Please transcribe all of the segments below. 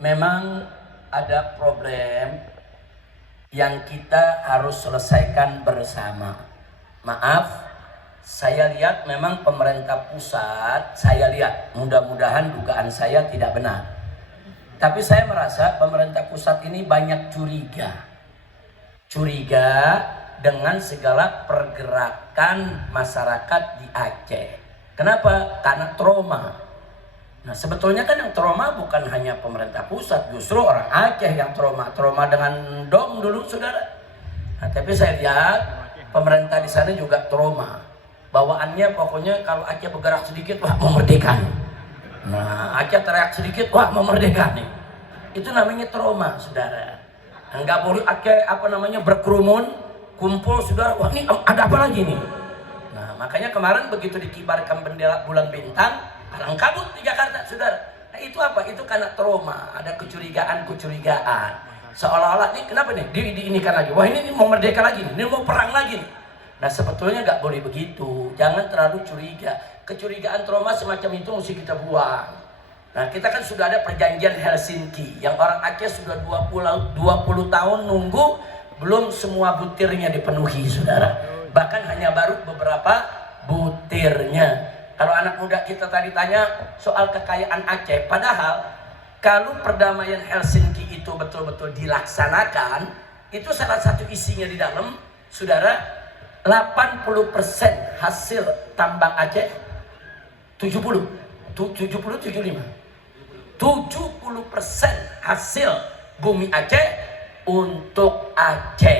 memang ada problem yang kita harus selesaikan bersama. Maaf, saya lihat memang pemerintah pusat, saya lihat mudah-mudahan dugaan saya tidak benar. Tapi saya merasa pemerintah pusat ini banyak curiga. Curiga dengan segala pergerakan masyarakat di Aceh. Kenapa? Karena trauma. Nah sebetulnya kan yang trauma bukan hanya pemerintah pusat, justru orang Aceh yang trauma dengan dom dulu saudara. Nah, tapi saya lihat pemerintah di sana juga trauma. Bawaannya pokoknya kalau Aceh bergerak sedikit, wah mau merdeka nih. Nah Aceh teriak sedikit, wah mau merdeka nih. Itu namanya trauma saudara. Enggak boleh Aceh berkerumun, kumpul saudara, wah ini ada apa lagi nih. Nah makanya kemarin begitu dikibarkan bendera bulan bintang, kalang kabut di Jakarta, saudara. Nah itu apa? Itu karena trauma, ada kecurigaan. Seolah-olah nih kenapa nih? Diinikan lagi. Wah ini mau merdeka lagi nih, ini mau perang lagi nih. Nah sebetulnya nggak boleh begitu. Jangan terlalu curiga. Kecurigaan trauma semacam itu mesti kita buang. Nah kita kan sudah ada perjanjian Helsinki, yang orang Aceh sudah 20 tahun nunggu, belum semua butirnya dipenuhi, saudara. Bahkan hanya baru beberapa butirnya. Kalau anak muda kita tadi tanya soal kekayaan Aceh, padahal kalau perdamaian Helsinki itu betul-betul dilaksanakan, itu salah satu isinya di dalam, saudara, 80% hasil tambang Aceh, 70, 75, 70% hasil bumi Aceh untuk Aceh,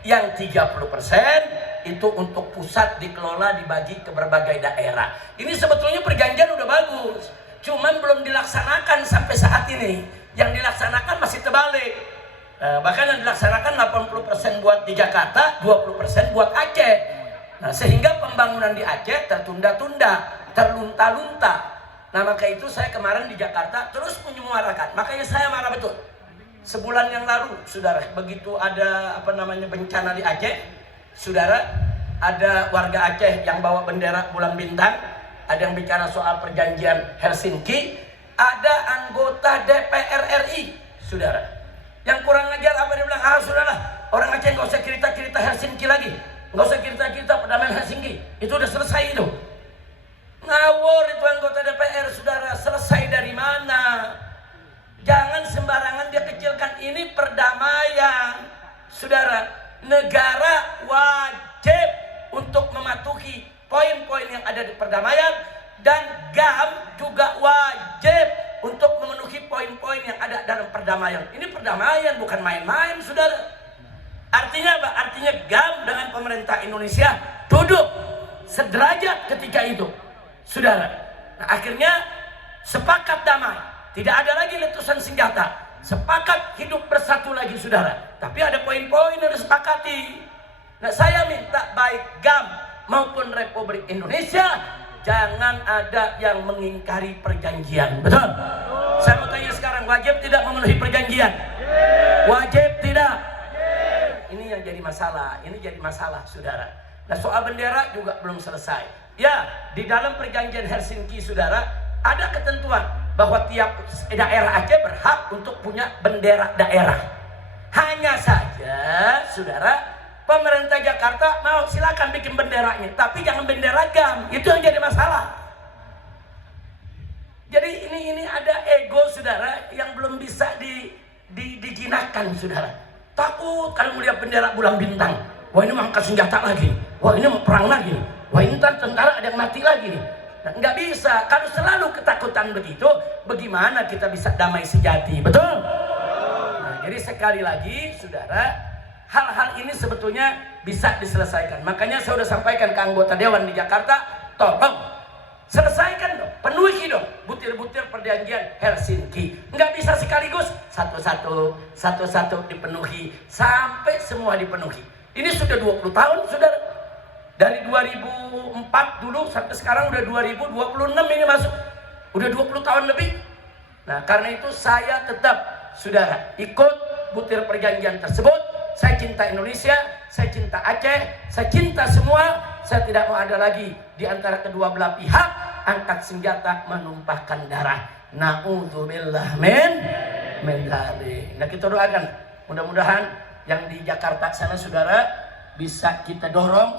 yang 30% itu untuk pusat dikelola dibagi ke berbagai daerah. Ini sebetulnya perjanjian udah bagus, cuman belum dilaksanakan sampai saat ini. Yang dilaksanakan masih terbalik. Bahkan yang dilaksanakan 80% buat di Jakarta, 20% buat Aceh. Nah, sehingga pembangunan di Aceh tertunda-tunda, terlunta-lunta. Nah, maka itu saya kemarin di Jakarta terus menyuarakan. Makanya saya marah betul. Sebulan yang lalu, saudara, begitu ada bencana di Aceh, saudara, ada warga Aceh yang bawa bendera bulan bintang, ada yang bicara soal perjanjian Helsinki, ada anggota DPR RI, saudara, yang kurang ajar apa dia bilang, sudahlah, orang Aceh nggak usah cerita-cerita Helsinki lagi, nggak usah cerita-cerita perdamaian Helsinki, itu udah selesai itu. Ngawur itu anggota DPR, saudara. Selesai dari mana? Jangan sembarangan dia kecilkan. Ini perdamaian, saudara. Negara wajib untuk mematuhi poin-poin yang ada di perdamaian, dan GAM juga wajib untuk memenuhi poin-poin yang ada dalam perdamaian. Ini perdamaian, bukan main-main, saudara. Artinya apa? Artinya GAM dengan pemerintah Indonesia duduk sederajat ketika itu, saudara. Nah, akhirnya sepakat damai, tidak ada lagi letusan senjata, sepakat hidup bersatu lagi, saudara. Tapi ada poin-poin yang disepakati. Nah, saya minta baik GAM maupun Republik Indonesia jangan ada yang mengingkari perjanjian. Betul? Saya mau tanya sekarang, wajib tidak memenuhi perjanjian? Wajib tidak? Ini yang jadi masalah. Ini jadi masalah, saudara. Nah, soal bendera juga belum selesai. Ya, di dalam perjanjian Helsinki, saudara, ada ketentuan bahwa tiap daerah Aceh berhak untuk punya bendera daerah. Hanya saja, saudara, pemerintah Jakarta mau silakan bikin benderanya, tapi jangan bendera GAM. Itu yang jadi masalah. Jadi ini ada ego, saudara, yang belum bisa dijinakkan, saudara. Takut kalau melihat bendera bulan bintang. Wah, ini mau angkat senjata lagi. Wah, ini mau perang lagi. Wah, ini tentara ada yang mati lagi nih. Nah, nggak bisa. Kalau selalu ketakutan begitu, bagaimana kita bisa damai sejati? Betul? Nah, jadi sekali lagi, saudara, hal-hal ini sebetulnya bisa diselesaikan. Makanya saya sudah sampaikan ke anggota Dewan di Jakarta, tolong selesaikan dong, penuhi dong butir-butir perjanjian Helsinki. Nggak bisa sekaligus satu-satu dipenuhi sampai semua dipenuhi. Ini sudah 20 tahun, saudara. Dari 2004 dulu sampai sekarang udah 2026 ini masuk. Udah 20 tahun lebih. Nah, karena itu saya tetap, saudara, ikut butir perjanjian tersebut. Saya cinta Indonesia, saya cinta Aceh, saya cinta semua. Saya tidak mau ada lagi di antara kedua belah pihak angkat senjata menumpahkan darah. Na'udzubillah min Mendagri. Nah kita doakan mudah-mudahan yang di Jakarta sana saudara bisa kita dorong